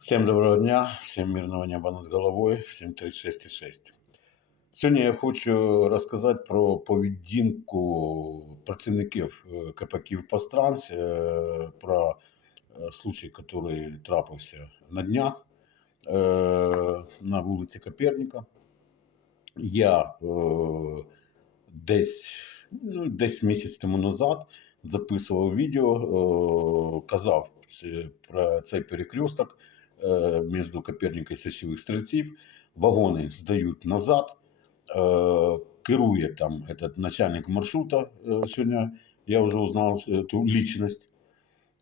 Всем доброго дня, всім мирного неба над головою, всім 36,6. Сьогодні я хочу розказати про поведінку працівників е, КП «Київпостранс», е, про е, случай, який трапився на днях на вулиці Коперника. Я десь, ну, десь місяць тому назад записував відео, казав про цей перекресток між Коперника і Сечових стрільців. Вагони здають назад. Е, керує там этот начальник маршрута. Е, сьогодні я вже узнав эту личность,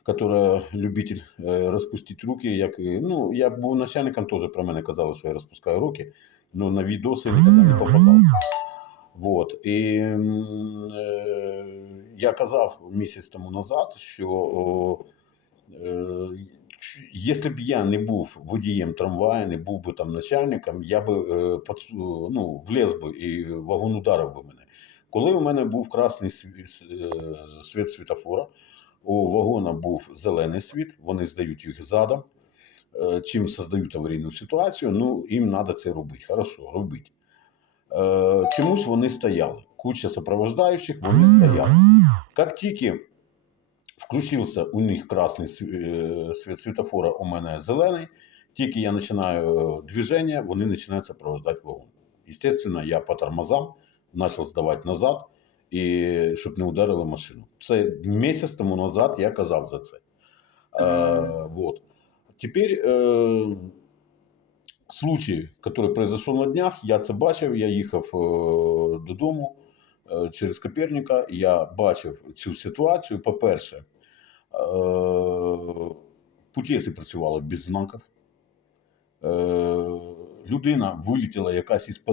которая любитель е, розпустити руки. Як, ну, я був начальником, теж про мене казали, що я розпускаю руки, але на відоси ніколи не попадався. Вот. І е, я казав місяць тому назад, що е, якщо б я не був водієм трамвая, не був би там начальником, я би е, ну, влез би і вагон ударив би мене. Коли у мене був красний е, світ світофора, у вагона був зелений світ, вони здають їх задом. Е, Чим создають аварійну ситуацію, ну їм треба це робити. Хорошо, робіть. Е, Чомусь вони стояли. Куча сопровождаючих, вони стояли. Як тільки включився у них красний е, світ світофора, у мене зелений, тільки я починаю е, движення, вони починають сопровождати вагон. Естественно, я по тормозам почав здавати назад, і, щоб не ударили машину. Це місяць тому назад я казав за це. Е, вот. Теперь е, случай, який произошел на днях, я це бачив, я їхав е, додому е, через Коперника, я бачив цю ситуацію. По-перше, е, путівці працювали без знаків. Е, людина вилетіла якась із,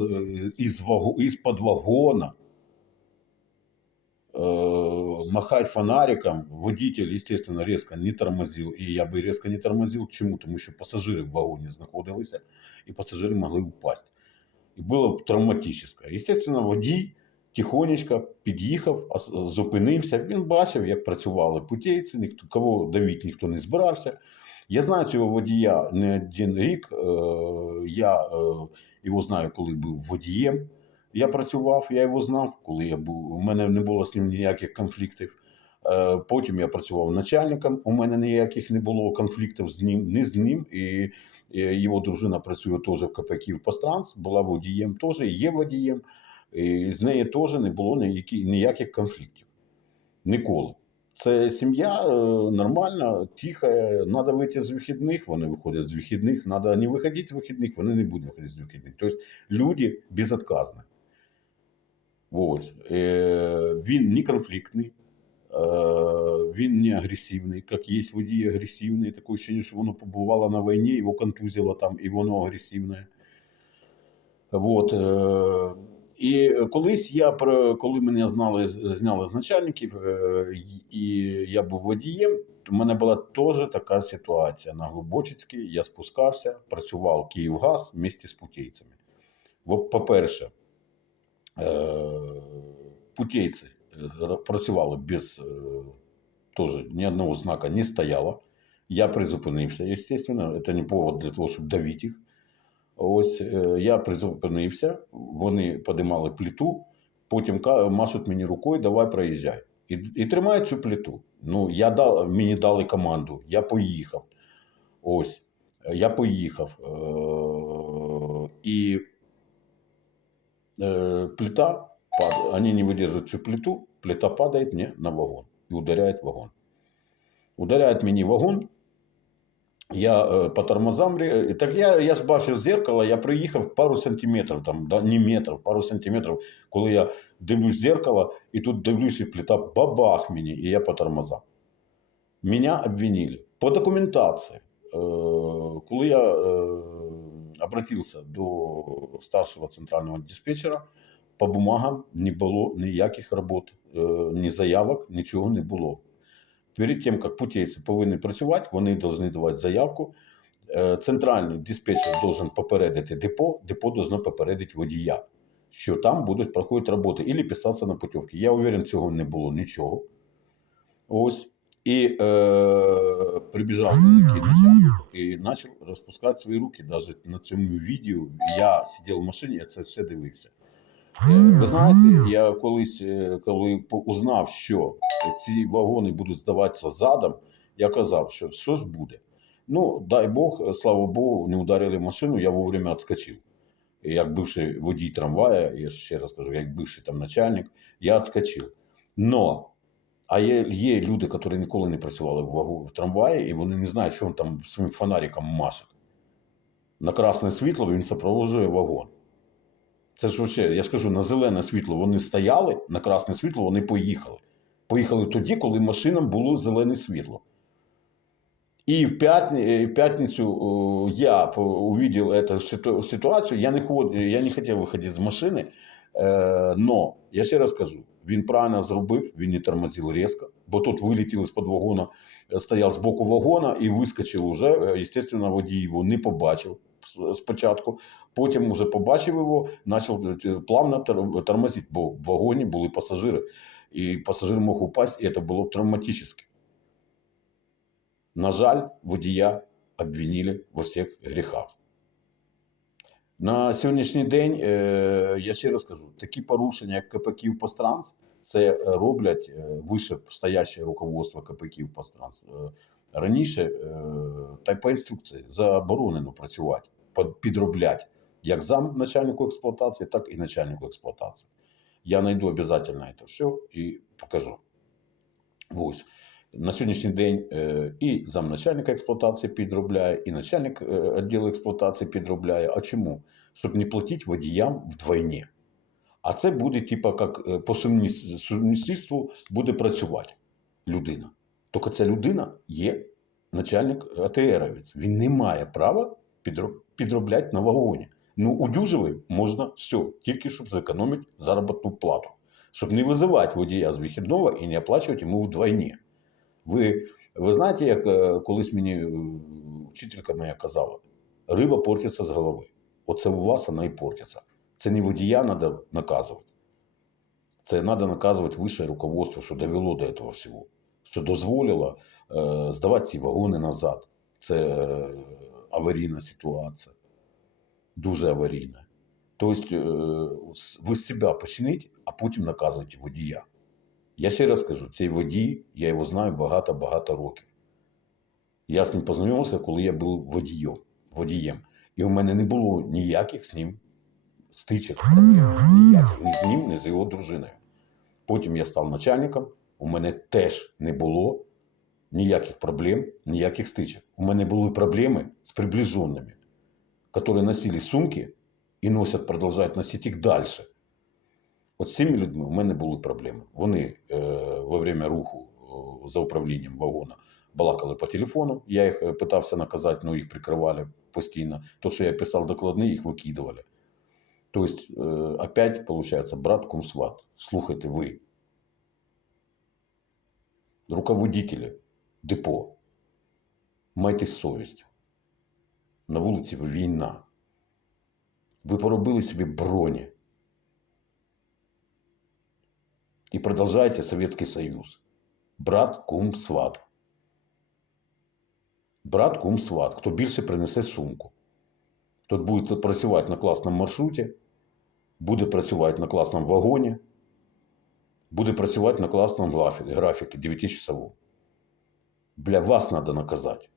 із, вагу- із-під вагона. Махать фонариком, водитель, естественно, резко не тормозив. І я би резко не тормозив. Чому? Тому що пасажири в вагоні знаходилися, і пасажири могли впасть. І було б травматично. Естественно, водій тихонечко під'їхав, зупинився. Він бачив, як працювали путейці, ніхто, кого давити ніхто не збирався. Я знаю цього водія не один рік. Е, Я е, його знаю, коли був водієм. Я працював, я його знав, коли я був. У мене не було з ним ніяких конфліктів. Е, Потім я працював начальником. У мене ніяких не було конфліктів з ним, не з ним. І його дружина працює теж в КП «Київпостранс», була водієм теж, є водієм. І з нею теж не було ніяких конфліктів. Ніколи. Це сім'я е, нормальна, тиха. Треба вийти з вихідних, вони виходять з вихідних. Треба не виходити з вихідних, вони не будуть виходити з вихідних. Тобто люди безотказні. Вот. Е, він не конфліктний, е, він не агресивний, як є водії агресивний. Таке ощущення, що воно побувало на війні, його контузило там, і воно агресивне. Вот. Е, І колись я про- коли мене знали, зняли з начальників, е, і я був водієм, в мене була теж така ситуація на Глибочицькій. Я спускався, працював Київгаз в місті з путейцями. По-перше, е, путейці е, працювали без е, теж ні одного знака не стояло. Я призупинився, звісно, це не повод для того, щоб давити їх. Ось е, я призупинився, вони подимали плиту, потім машуть мені рукою, давай проїжджай. І, і тримають цю плиту. Ну, я дав, мені дали команду, я поїхав. Ось, е, я поїхав. Е, і э, плита, пад- они не выдерживают всю плиту, плита падает мне на вагон и ударяет вагон. Ударяет мне вагон, я е, по тормозам, ре- так я, я ж бачив зеркало, я приїхав пару сантиметрів, там, да, не метрів, пару сантиметрів, коли я дивлюсь зеркало, і тут дивлюсь, і плита бабах мені, і я по тормозам. Меня обвинили. По документації, е, коли я е, обратився до старшого центрального диспетчера, по бумагам не було ніяких робот, е, ні заявок, нічого не було. Перед тим, як путейці повинні працювати, вони повинні давати заявку. Е, Центральний диспетчер должен попередити депо, депо должно попередити водія, що там будуть проходити роботи, або писатися на путівки. Я уверен, цього не було нічого. Ось. И э, прибежал великий начальник і почав розпускати свої руки. Даже на цьому відео я сидів в машині, я це все дивився. Е, Ви знаєте, я колись, е, коли узнав, що ці вагони будуть здаватися задом, я казав, що щось буде. Ну, дай Бог, е, слава Богу, не ударили машину, я вовремя відскочив. Як бивший водій трамвая, я ще раз кажу, як бивший там начальник, я відскочив. Но, а є, є люди, які ніколи не працювали в, вагу, в трамваї, і вони не знають, що він там своїм фонариком маше. На красне світло він супроводжує вагон. Це ж вообще, я ж кажу, на зелене світло вони стояли, на красне світло вони поїхали. Поїхали тоді, коли машинам було зелене світло. І в п'ятницю я увидел эту ситуацію. Я не, ход, я не хотів виходити з машини. Е, но я ще раз кажу: він правильно зробив, він не тормозив різко, бо тут вилетів з-під вагона, е, стояв з боку вагона і вискочив уже. Е, Естественно, водій його не побачив спочатку. Потім вже побачив його, почав е, плавно тор- тормозити, бо в вагоні були пасажири. І пасажир мог упасть, і це було б травматично. На жаль, водія обвинили во всіх гріхах. На сьогоднішній день, е, я ще раз кажу, такі порушення, як КПКів Постранс, це роблять е, вище стояще руководство КПКів Постранс. Раніше, та й по інструкції, заборонено працювати, підробляти як зам начальнику експлуатації, так і начальнику експлуатації. Я знайду обов'язково це все і покажу. Ось. На сьогоднішній день е, і замначальника експлуатації підробляє, і начальник е, відділу експлуатації підробляє. А чому? Щоб не платити водіям вдвойні. А це буде, типа, як е, по сумісництву буде працювати людина. Тільки ця людина є начальник АТРовець. Він не має права підро- підробляти на вагоні. Ну, у Дюжевої можна все, тільки щоб зекономити заробітну плату. Щоб не визивати водія з вихідного і не оплачувати йому вдвойні. Ви, ви знаєте, як е, колись мені е, вчителька моя казала, риба портиться з голови. Оце у вас вона і портиться. Це не водія треба наказувати. Це треба наказувати вище руководство, що довело до цього всього, що дозволило е, здавати ці вагони назад. Це аварійна ситуація. Дуже аварійна. Тобто, е, ви з себе почніть, а потім наказуйте водія. Я ще раз кажу, цей водій, я його знаю багато-багато років. Я з ним познайомився, коли я був водієм. водієм. І у мене не було ніяких з ним стичок, проблем. Ніяких ні з ним, ні з його дружиною. Потім я став начальником, у мене теж не було ніяких проблем, ніяких стичок. У мене були проблеми з приближеними, які носили сумки і носять, продовжують носити їх далі. От з цими людьми у мене були проблеми. Вони е, во время руху е, за управлінням вагона балакали по телефону. Я їх е, питався наказати, але їх прикривали постійно. То, що я писав докладні, їх викидували. Тобто, е, опять, получается, брат кумсват. Слухайте ви. Руководителі депо. Майте совість. На вулиці війна. Ви поробили собі броні. и продолжайте Советский Союз. Брат, кум, сват. Брат, кум, сват. Хто більше принесе сумку. Тот буде працювати на класному маршруті, буде працювати на класному вагоні, буде працювати на класному графіку, графіку 9 часовому. Бля, вас надо наказати.